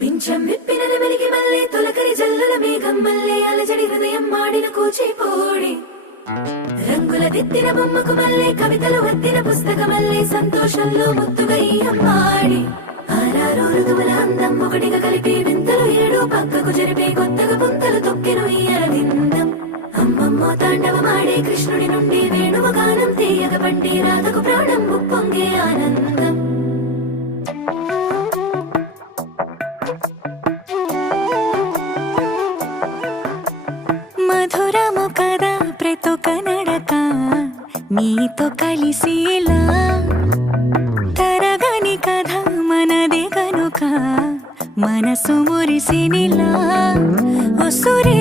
పింఛం విప్పిన వెలిగి మల్లే తొలకరి జల్లుల మేఘం మల్లే అలజడి హృదయం మాడిన కూచిపోడి రంగుల దిద్దిన బొమ్మకు మల్లే కవితలు వద్దిన పుస్తక మల్లే సంతోషంలో ముత్తుగా ఈ అమ్మాడి ఆరారు ఋతువుల అందం ఒకటిగా కలిపి వింతలు ఏడు పక్కకు జరిపే కొత్తగా పుంతలు తొక్కెను ఈ అరవిందం అమ్మమ్మో తాండవమాడే కృష్ణుడి నుండి వేణువ గానం తీయగ పండి రాతకు ప్రాణం ఉప్పొంగే ఆనందం మధురము కదా ప్రతొక నడక నీతో కలిసేలా తరగని కథ మనదే కనుక మనసు మురిసినిలా ఒసురే